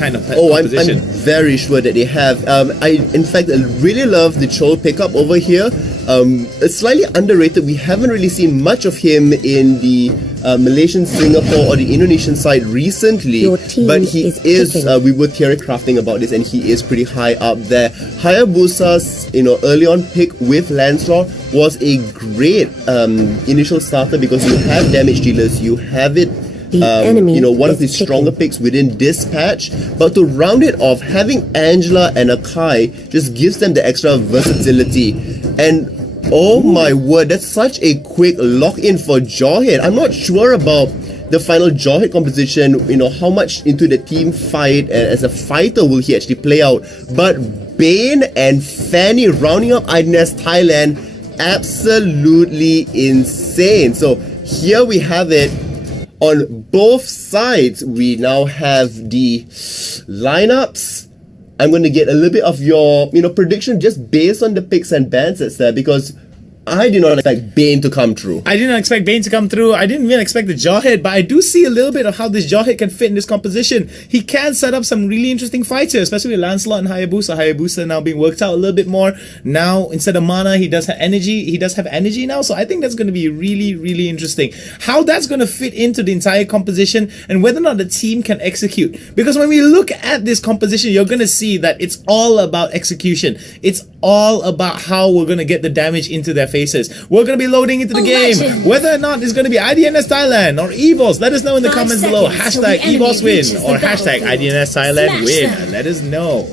kind of I'm composition. very sure that they have. In fact, I really love the Chol pickup over here. It's slightly underrated. We haven't really seen much of him in the Malaysian, Singapore, or the Indonesian side recently. But he is. We were theory crafting about this, and he is pretty high up there. Hayabusa's early on pick with Lancelot was a great initial starter because you have damage dealers, you have it. One of the stronger picks within this patch, but to round it off, having Angela and Akai just gives them the extra versatility. And oh my word, that's such a quick lock-in for Jawhead. I'm not sure about the final Jawhead composition, how much into the team fight and as a fighter will he actually play out. But Bane and Fanny rounding up IDNS Thailand, absolutely insane. So here we have it. On both sides, we now have the lineups. I'm going to get a little bit of your, prediction just based on the picks and bans that's there, because I did not expect Bane to come through. I didn't expect Bane to come through. I didn't even expect the Jawhead, but I do see a little bit of how this Jawhead can fit in this composition. He can set up some really interesting fights here, especially with Lancelot and Hayabusa. Hayabusa now being worked out a little bit more. Now, instead of mana, he does have energy. He does have energy now, so I think that's going to be really, really interesting. How that's going to fit into the entire composition and whether or not the team can execute. Because when we look at this composition, you're going to see that it's all about execution. It's all about how we're going to get the damage into their faces. We're going to be loading into the game. Whether or not it's going to be IDNS Thailand or EVOS, let us know in the comments below. Hashtag EVOS win or hashtag IDNS Thailand win. Let us know.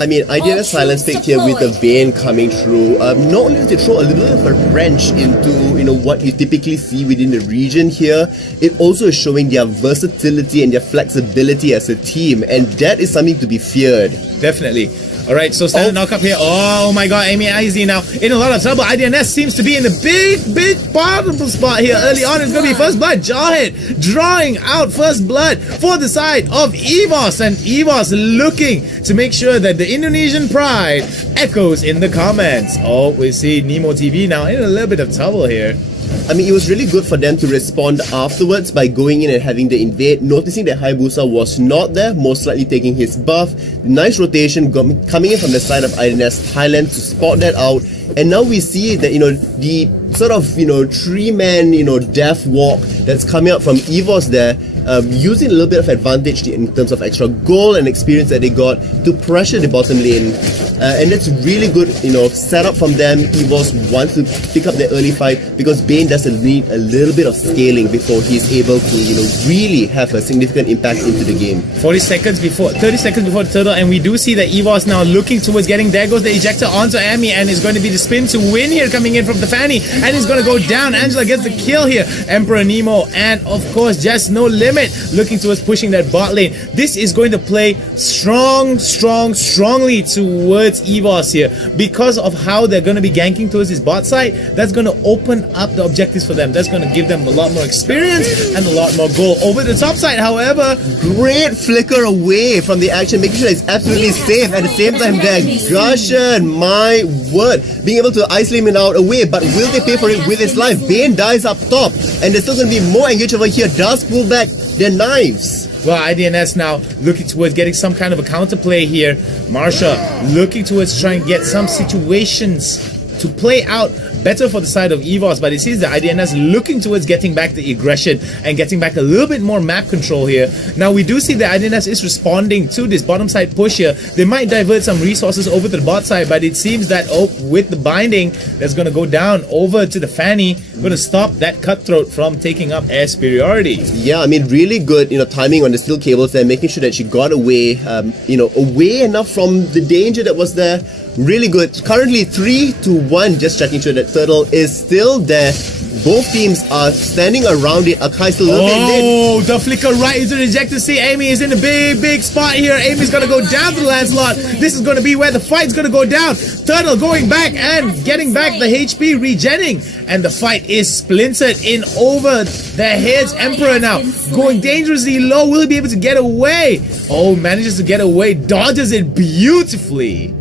I mean, IDNS Thailand's picked here with the Bane coming through. Not only does it throw a little bit of a wrench into what you typically see within the region here, it also is showing their versatility and their flexibility as a team, and that is something to be feared. Definitely. Alright, so standard knock up here. Oh my god, Amy IZ now in a lot of trouble. IDNS seems to be in a big bottom spot here. Early on, it's going to be first blood. Jawhead drawing out first blood for the side of EVOS. And EVOS looking to make sure that the Indonesian pride echoes in the comments. Oh, we see Nemo TV now in a little bit of trouble here. I mean, it was really good for them to respond afterwards by going in and having the invade, noticing that Hayabusa was not there, most likely taking his buff. Nice rotation coming in from the side of IDNS Thailand to spot that out. And now we see that, the sort of, three-man, death walk that's coming up from EVOS there, using a little bit of advantage in terms of extra gold and experience that they got to pressure the bottom lane. And that's really good, setup from them. EVOS wants to pick up the early fight because Bane does need a little bit of scaling before he's able to, really have a significant impact into the game. 30 seconds before the turtle, and we do see that EVOS now looking towards getting, there goes the ejector onto Amy, and it's going to be the spin to win here coming in from the Fanny, and it's going to go down. Angela gets the kill here. Emperor Nemo, and of course, just no limit, looking towards pushing that bot lane. This is going to play strongly towards EVOS here because of how they're going to be ganking towards this bot side. That's going to open up the objectives for them. That's going to give them a lot more experience and a lot more goal. Over the top side, however, great flicker away from the action, making sure it's absolutely safe. At the same time, there, Gushan, my word, being able to isolate him out away, but will they pay for it with his life? Bane dies up top, and there's still going to be more engaged over here. Does pull back their knives. Well, IDNS now looking towards getting some kind of a counterplay here. Marsha looking towards trying to get some situations to play out better for the side of EVOS, but it seems the IDNS looking towards getting back the aggression and getting back a little bit more map control here. Now we do see the IDNS is responding to this bottom side push here. They might divert some resources over to the bot side, but it seems that with the binding that's going to go down over to the Fanny, going to stop that cutthroat from taking up air superiority. Yeah, I mean, really good, timing on the steel cables there, making sure that she got away, away enough from the danger that was there. Really good. Currently 3-1, just checking sure that Turtle is still there. Both teams are standing around it. Akai's still a little bit late. Oh, the flicker right into the ejector. See, Amy is in a big spot here. Amy's going to go down to the Lancelot. This is going to be where the fight's going to go down. Turtle going back and getting back the HP, regenning. And the fight is splintered in over their heads. Emperor now going dangerously low. Will he be able to get away? Oh, manages to get away. Dodges it beautifully.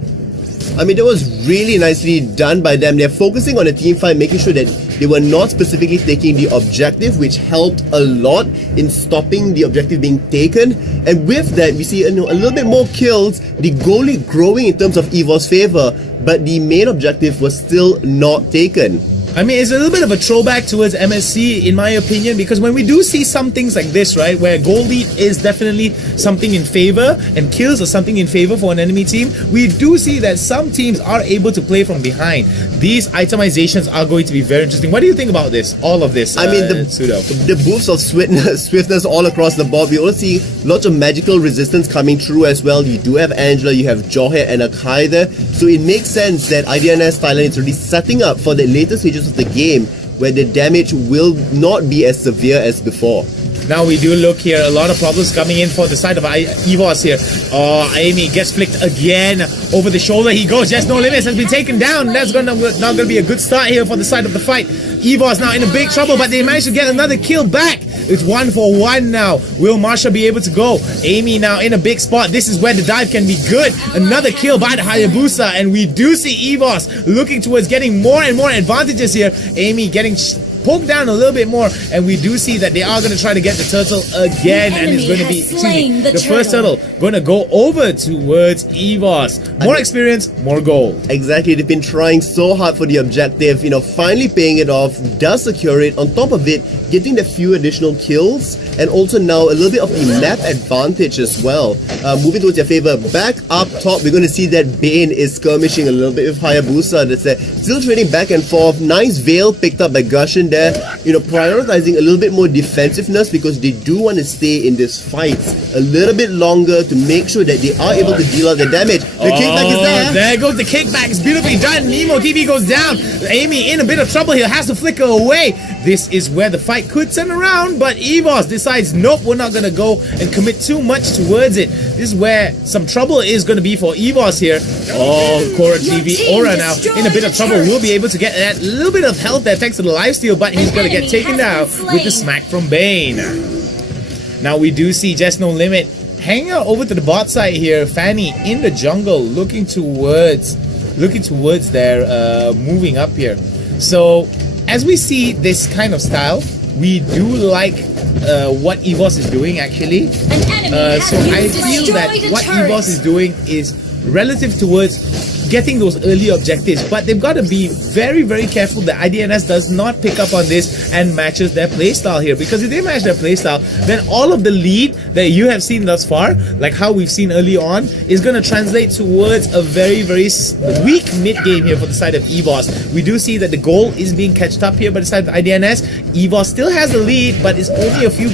I mean, that was really nicely done by them. They're focusing on the team fight, making sure that They were not specifically taking the objective, which helped a lot in stopping the objective being taken. And with that, we see a little bit more kills, the goalie growing in terms of EVOS favor, but the main objective was still not taken. I mean, it's a little bit of a throwback towards MSC, in my opinion, because when we do see some things like this, right, where goal lead is definitely something in favor and kills are something in favor for an enemy team, we do see that some teams are able to play from behind. These itemizations are going to be very interesting. What do you think about this? All of this, I mean, the boosts of swiftness all across the board. We also see lots of magical resistance coming through as well. You do have Angela, you have Jawhead and Akai there. So it makes sense that IDNS Thailand is really setting up for the later stages of the game where the damage will not be as severe as before. Now we do look here, a lot of problems coming in for the side of EVOS here. Oh, Amy gets flicked again over the shoulder. He goes, just no limits, has been taken down. That's not gonna be a good start here for the side of the fight. EVOS now in a big trouble, but they managed to get another kill back. It's 1-for-1 now. Will Marsha be able to go? Amy now in a big spot. This is where the dive can be good. Another kill by the Hayabusa, and we do see EVOS looking towards getting more and more advantages here. Amy getting poked down a little bit more, and we do see that they are going to try to get the turtle again, and it's going to be the first turtle going to go over towards EVOS. More experience, more gold. Exactly, they've been trying so hard for the objective, finally paying it off, does secure it. On top of it, getting the few additional kills, and also now a little bit of the map advantage as well. Moving towards your favor, back up top, we're going to see that Bane is skirmishing a little bit with Hayabusa. That's there. Still trading back and forth. Nice Veil picked up by Gushin there, prioritizing a little bit more defensiveness because they do want to stay in this fight a little bit longer to make sure that they are able to deal out the damage. The kickback is there. There goes the kickback. It's beautifully done. Nemo TV goes down. Amy in a bit of trouble here, has to flicker away. This is where the fight could turn around, but EVOS decides, nope, we're not going to go and commit too much towards it. This is where some trouble is going to be for EVOS here. Oh, Korra TV Aura now in a bit of trouble. Will be able to get that little bit of health there thanks to the lifesteal, but he's going to get taken down with the smack from Bane. Now we do see Just No Limit hanging out over to the bot side here. Fanny in the jungle looking towards there, moving up here. So as we see this kind of style, we do like what EVOS is doing actually. So I feel that what EVOS is doing is relative towards getting those early objectives, but they've got to be very, very careful that IDNS does not pick up on this and matches their playstyle here, because if they match their playstyle, then all of the lead that you have seen thus far, like how we've seen early on, is going to translate towards a very, very weak mid game here for the side of EVOS. We do see that the goal is being catched up here by the side of IDNS. EVOS still has the lead, but it's only a few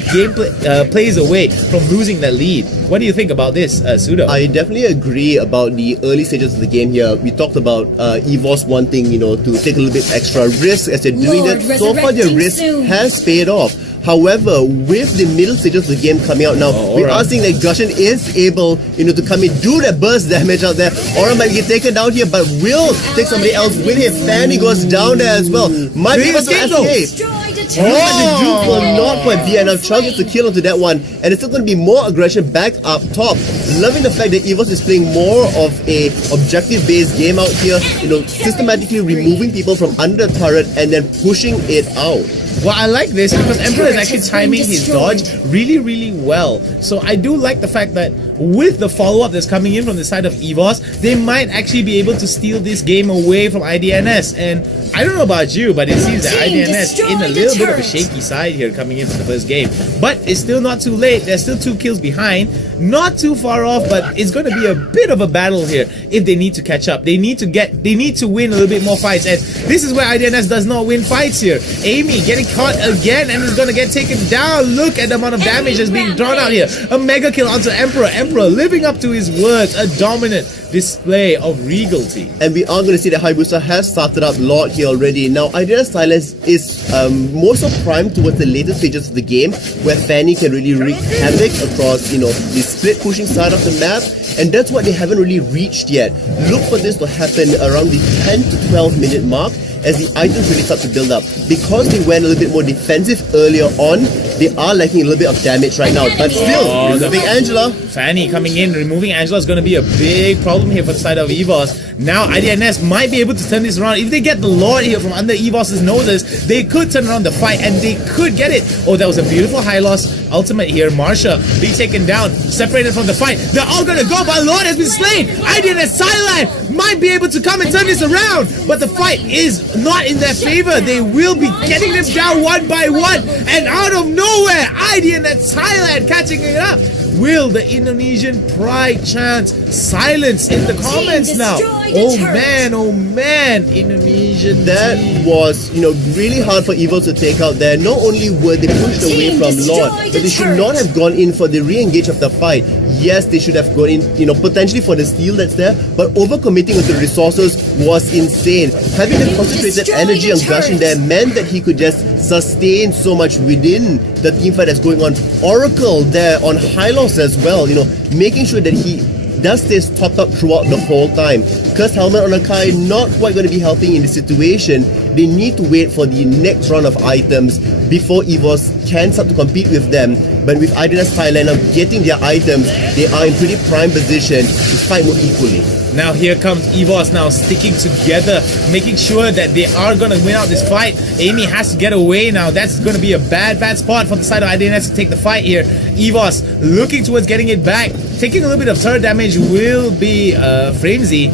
plays away from losing that lead. What do you think about this, Sudo? I definitely agree about the early stages of the game here. We talked about EVOS wanting, to take a little bit extra risk as they're doing that. So far, their risk has paid off. However, with the middle stages of the game coming out now, we are seeing that Gushin is able, to come in, do that burst damage out there. Aura might get taken down here, but will take somebody else with him. Fanny goes down there as well. Might be able to escape. The Duke will not quite be enough. Chug gets the kill onto that one, and it's still going to be more aggression back up top. Loving the fact that EVOS is playing more of a objective-based game out here, systematically removing people from under the turret and then pushing it out. Well, I like this because Emperor is actually timing his dodge really, really well. So I do like the fact that with the follow-up that's coming in from the side of EVOS, they might actually be able to steal this game away from IDNS. And I don't know about you, but it seems that IDNS in a little bit of a shaky side here coming into the first game. But it's still not too late. There's still 2 kills behind. Not too far off, but it's going to be a bit of a battle here if they need to catch up. They need to win a little bit more fights. And this is where IDNS does not win fights here. Amy getting caught again and is going to get taken down. Look at the amount of damage that's being drawn out here. A mega kill onto Emperor. Emperor living up to his words. A dominant display of regality. And we are going to see that Hayabusa has started up Lord here already. Now, IDNS Thailand is more so primed towards the later stages of the game where Fanny can really wreak havoc across, the split pushing side of the map. And that's what they haven't really reached yet. Look for this to happen around the 10 to 12 minute mark. as the items really start to build up. Because they went a little bit more defensive earlier on, they are lacking a little bit of damage right now. But still, removing Angela. Fanny coming in, removing Angela is going to be a big problem here for the side of EVOS. Now IDNS might be able to turn this around. If they get the Lord here from under EVOS's noses, they could turn around the fight and they could get it. Oh, that was a beautiful high loss ultimate here. Marsha being taken down, separated from the fight. They're all going to go, but Lord has been slain. IDNS Thailand might be able to come and turn this around, but the fight is not in their favor. They will be getting them down one by one, and out of nowhere, IDNS Thailand catching it up. Will the Indonesian pride chants silence in the comments now? Oh man, Indonesian That team. was, really hard for EVOS to take out there. Not only were they pushed away from Lord, but they should not have gone in for the re-engage of the fight. Yes, they should have gone in, potentially for the steal that's there, but overcommitting with the resources was insane. Having the concentrated energy on Gushing there meant that he could just sustain so much within the teamfight that's going on. Oracle there on high loss as well, making sure that he does stay topped up throughout the whole time. Cursed Helmet on Akai not quite going to be helping in this situation. They need to wait for the next round of items before EVOS can start to compete with them. But with IDNS Thailand now getting their items, they are in pretty prime position to fight more equally. Now here comes EVOS now sticking together, making sure that they are going to win out this fight. Amy has to get away now. That's going to be a bad spot for the side of IDNS to take the fight here. EVOS looking towards getting it back. Taking a little bit of turret damage will be Framesy,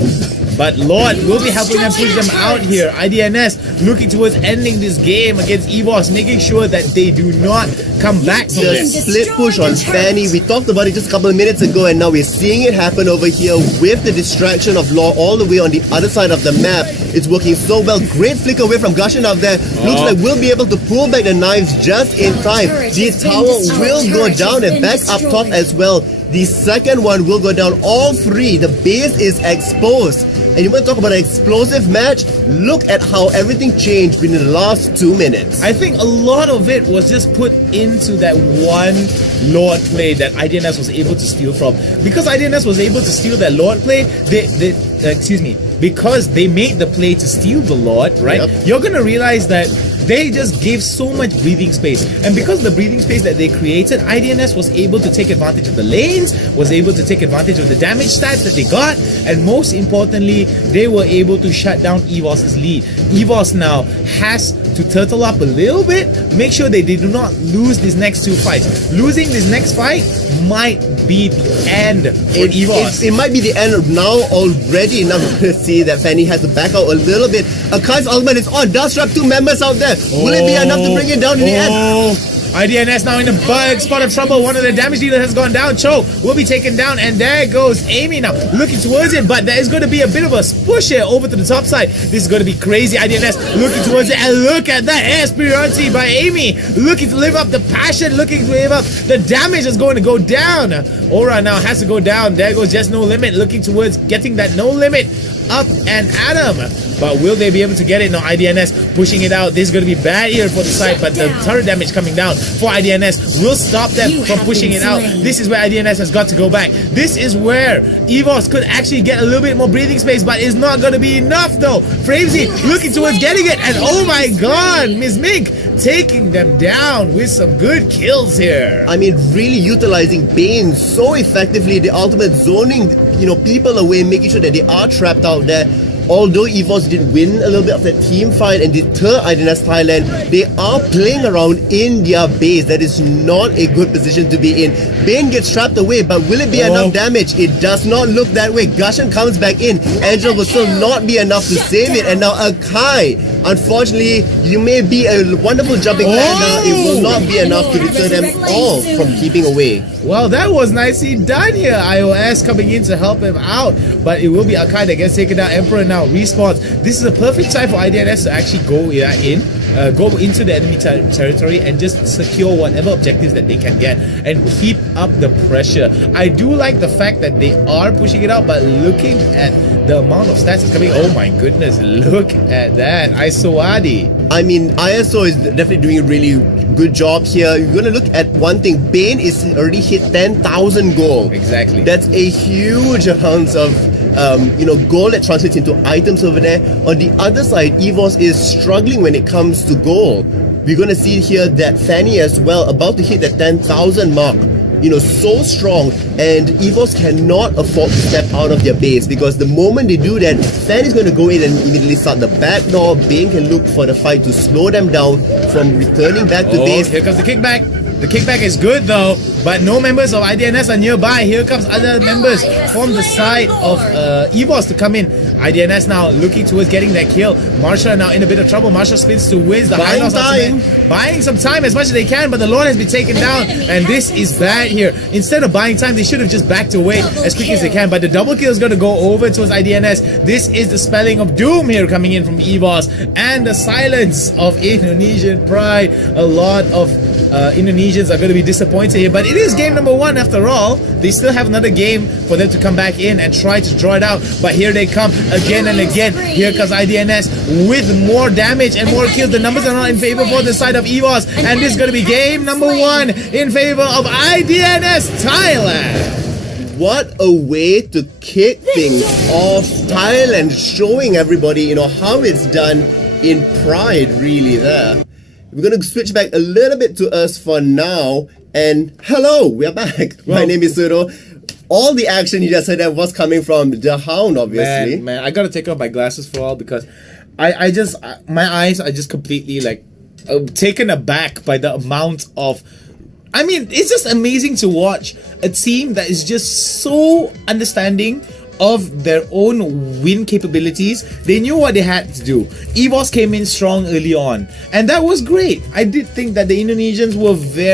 but Lord will be helping them push them out here. IDNS looking towards ending this game against EVOS, making sure that they do not come back from The this. split push on Fanny, we talked about it just a couple of minutes ago, and now we're seeing it happen over here with the distraction of Law all the way on the other side of the map. It's working so well. Great flick away from Gushin up there. Looks like we'll be able to pull back the knives just in time. The tower will go down and back up top as well. The second one will go down. All three. The base is exposed. And you want to talk about an explosive match? Look at how everything changed within the last 2 minutes. I think a lot of it was just put into that one Lord play that IDNS was able to steal from. Because IDNS was able to steal that Lord play, because they made the play to steal the Lord, right? Yep. You're gonna realize that they just gave so much breathing space, and because of the breathing space that they created, IDNS was able to take advantage of the lanes, was able to take advantage of the damage stats that they got, and most importantly, they were able to shut down EVOS's lead. EVOS now has to turtle up a little bit, make sure they do not lose these next two fights. Losing this next fight might be the end for EVOS. It might be the end of now already. Now we're going to see that Fanny has to back out a little bit. Akai's ultimate is on. Does trap two members out there. Will it be enough to bring it down in the end? IDNS now in a big spot of trouble. One of the damage dealers has gone down. Cho will be taken down, and there goes Amy now looking towards it, but there is going to be a bit of a push here over to the top side. This is going to be crazy. IDNS looking towards it, and look at that air superiority by Amy, looking to live up the passion, looking to live up the damage is going to go down. Aura now has to go down. There goes Just No Limit, looking towards getting that No Limit up and Adam. But will they be able to get it? No, IDNS pushing it out. This is going to be bad here for the side, but the turret damage coming down for IDNS will stop them from pushing it out. This is where IDNS has got to go back. This is where EVOS could actually get a little bit more breathing space, but it's not going to be enough though. Framesy looking towards getting it, and oh my god, Miss Mink taking them down with some good kills here. I mean, really utilizing Bane so effectively. The ultimate zoning, people away, making sure that they are trapped out there. Although EVOS did win a little bit of the team fight and deter IDNS Thailand, they are playing around in their base. That is not a good position to be in. Bane gets trapped away, but will it be enough damage? It does not look that way. Gushan comes back in. Angela will still not be enough to save it. And now Akai, unfortunately, you may be a wonderful jumping panda. It will not be enough to deter them all from keeping away. Well, that was nicely done here. iOS coming in to help him out, but it will be Akai that gets taken down. Emperor now respawns. This is a perfect time for IDNS to actually go into the enemy territory and just secure whatever objectives that they can get and keep up the pressure. I do like the fact that they are pushing it out, but looking at the amount of stats that's coming, oh my goodness, look at that. ISOADI. I mean, ISO is definitely doing a really good job here. You're going to look at one thing. Bane is already hit 10,000 gold. Exactly. That's a huge amount of gold that translates into items over there. On the other side, EVOS is struggling when it comes to gold. We're going to see here that Fanny as well, about to hit the 10,000 mark. So strong, and EVOS cannot afford to step out of their base, because the moment they do that, Fanny's going to go in and immediately start the back door. Bane can look for the fight to slow them down from returning back to base. Here comes the kickback. The kickback is good though, but no members of IDNS are nearby. Here comes other members from the side of EVOS to come in. IDNS now looking towards getting that kill. Marsha now in a bit of trouble. Marsha spins to wins the high loss ultimate. Buying some time as much as they can, but the Lord has been taken down, and this is bad here. Instead of buying time, they should have just backed away as quick as they can, but the double kill is going to go over towards IDNS. This is the spelling of doom here coming in from EVOS, and the silence of Indonesian pride. A lot of Indonesians are going to be disappointed here, but it is game number 1 after all. They still have another game for them to come back in and try to draw it out, but here they come again and again. Here comes IDNS with more damage and more kills. The numbers are not in favor for the side of EVOS, and this is going to be game number 1 in favor of IDNS Thailand. What a way to kick things off. Thailand showing everybody, how it's done in pride, really there. We're going to switch back a little bit to us for now. And hello, we are back. My name is Suro. All the action you just heard that was coming from the Hound, obviously. Man, I gotta take off my glasses for all, because my eyes are just completely taken aback by the amount of. I mean, it's just amazing to watch a team that is just so understanding of their own win capabilities. They knew what they had to do. EVOS came in strong early on, and that was great. I did think that the Indonesians were very